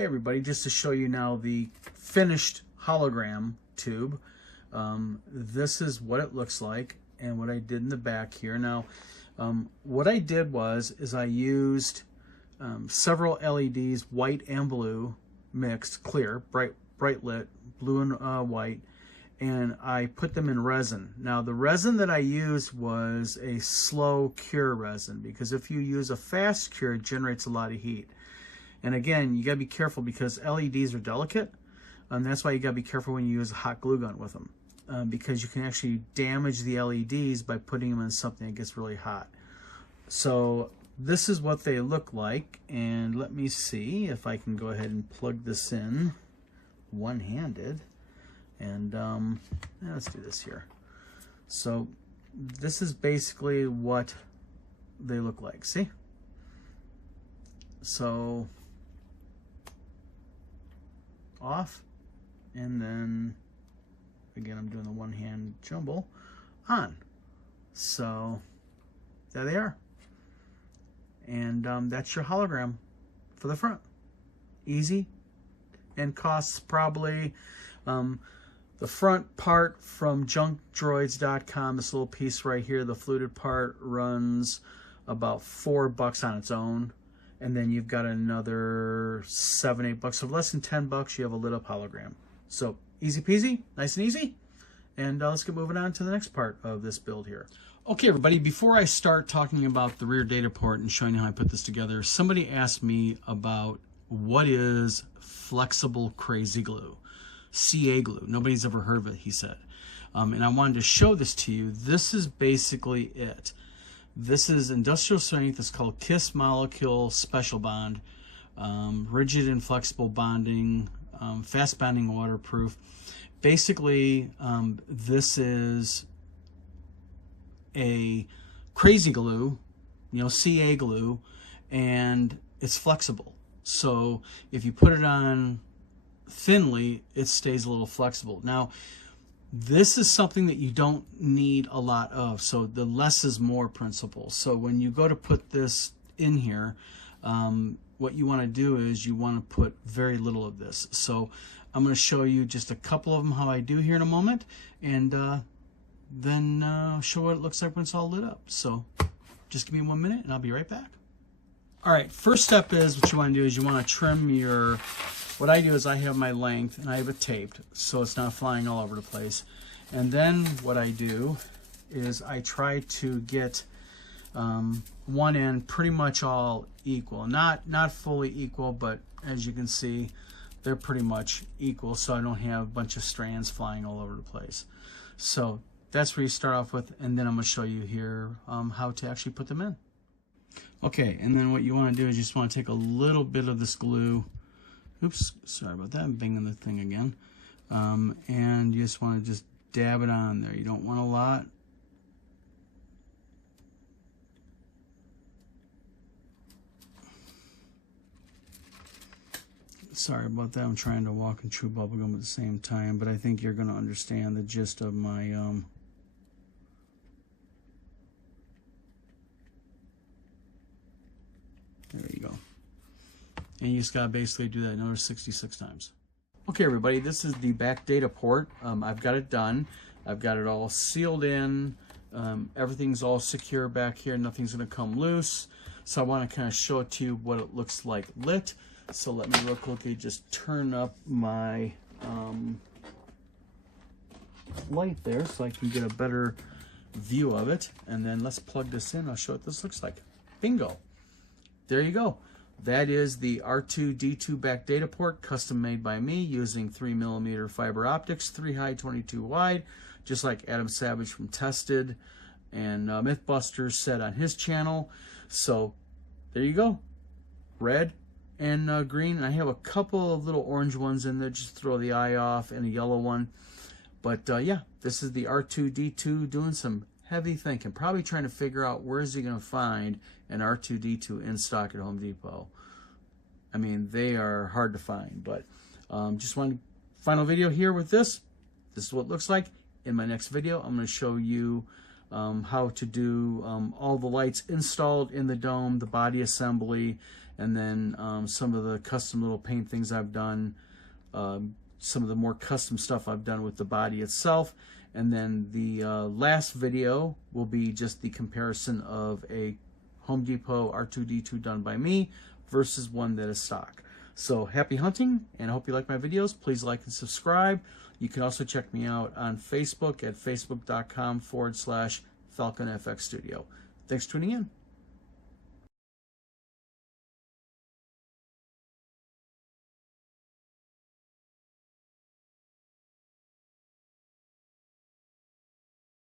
Hey everybody, just to show you now the finished hologram tube. This is what it looks like and what I did in the back here. Now, what I did is I used several LEDs, white and blue, mixed, clear, bright lit, blue and white, and I put them in resin. Now, the resin that I used was a slow cure resin, because if you use a fast cure, it generates a lot of heat. And again, you gotta be careful because LEDs are delicate, and that's why you gotta be careful when you use a hot glue gun with them, because you can actually damage the LEDs by putting them in something that gets really hot. So this is what they look like, and let me see if I can go ahead and plug this in one-handed, and let's do this here. So this is basically what they look like, see? So off, and then again I'm doing the one-hand jumble on. So there they are, and that's your hologram for the front. Easy, and costs probably the front part from junkdroids.com, this little piece right here, the fluted part, runs about $4 on its own. And then you've got another $7, $8. So less than $10, you have a lit up hologram. So easy peasy, nice and easy. And let's get moving on to the next part of this build here. Okay, everybody, before I start talking about the rear data port and showing you how I put this together, somebody asked me about what is flexible crazy glue, CA glue. Nobody's ever heard of it, he said. And I wanted to show this to you. This is basically it. This is industrial strength. It's called KISS molecule special bond, rigid and flexible bonding, fast bonding, waterproof. Basically, this is a crazy glue, CA glue, and it's flexible. So if you put it on thinly, it stays a little flexible. Now, this is something that you don't need a lot of, so the less is more principle. So when you go to put this in here, what you want to do is you want to put very little of this. So I'm going to show you just a couple of them how I do here in a moment, and then show what it looks like when it's all lit up. So just give me 1 minute and I'll be right back. All right, first step is what you want to do is you want to trim your, what I do is I have my length and I have it taped so it's not flying all over the place. And then what I do is I try to get one end pretty much all equal. Not fully equal, but as you can see, they're pretty much equal, so I don't have a bunch of strands flying all over the place. So that's where you start off with, and then I'm going to show you here how to actually put them in. Okay, and then what you want to do is you just want to take a little bit of this glue. Oops, sorry about that, I'm banging the thing again. And you just want to just dab it on there. You don't want a lot. Sorry about that, I'm trying to walk and chew bubblegum at the same time, but I think you're going to understand the gist of my there you go. And you just gotta basically do that another 66 times. Okay, everybody, this is the back data port. I've got it done. I've got it all sealed in. Everything's all secure back here. Nothing's gonna come loose. So I wanna kind of show it to you what it looks like lit. So let me real quickly just turn up my light there so I can get a better view of it. And then let's plug this in. I'll show what this looks like. Bingo. There you go. That is the R2D2 back data port, custom made by me using 3mm fiber optics, 3 high, 22 wide, just like Adam Savage from Tested and Mythbusters said on his channel. So there you go. Red and green. And I have a couple of little orange ones in there, just throw the eye off, and a yellow one. But yeah, this is the R2D2 doing some heavy thinking, probably trying to figure out where is he going to find an R2D2 in stock at Home Depot. I mean, they are hard to find, but just one final video here with this. This is what it looks like. In my next video, I'm going to show you how to do all the lights installed in the dome, the body assembly, and then some of the custom little paint things I've done, some of the more custom stuff I've done with the body itself. And then the last video will be just the comparison of a Home Depot R2-D2 done by me versus one that is stock. So happy hunting, and I hope you like my videos. Please like and subscribe. You can also check me out on Facebook at facebook.com/FalconFX Studio. Thanks for tuning in.